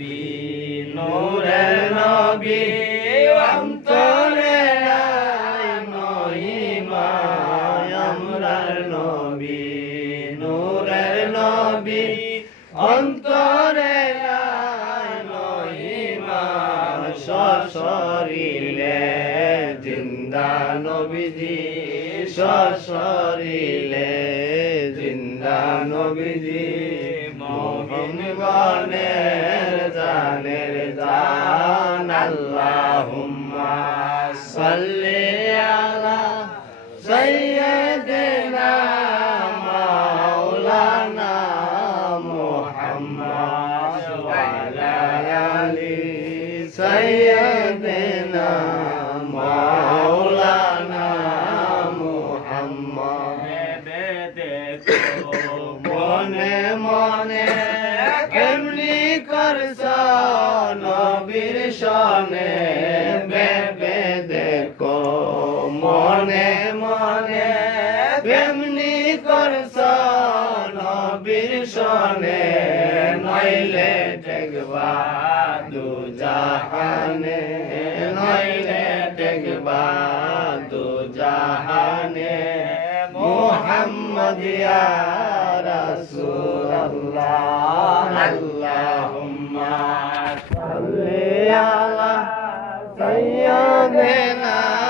নবী নূরের নবী অন্তরে আয় মহিমা আমরার নবী নূরের নবী অন্তরে আয় মহিমা সশরীরে জিন্দা নবীজি সশরীরে জিন্দা নবীজি মোমিন গণের জানের জান আল্লাহুম্মা সাল্লি আলা সাইয়্যিদিনা মাওলানা মুহাম্মদ ওয়া আলা আলি সাইয়্যিদিনা মাওলানা মুহাম্মদ মনে মনে কেমনি করছ নবীর সনে ভেবে দেখো মনে মনে কেমনি করছ নবীর সনে নইলে দেখবা দু জাহানে নইলে দেখবা দু জাহানে মুহাম্মদ ইয়া রাসূলুল্লাহ আল্লাহুম্মা সাল্লি আলা সাইয়্যিদিনা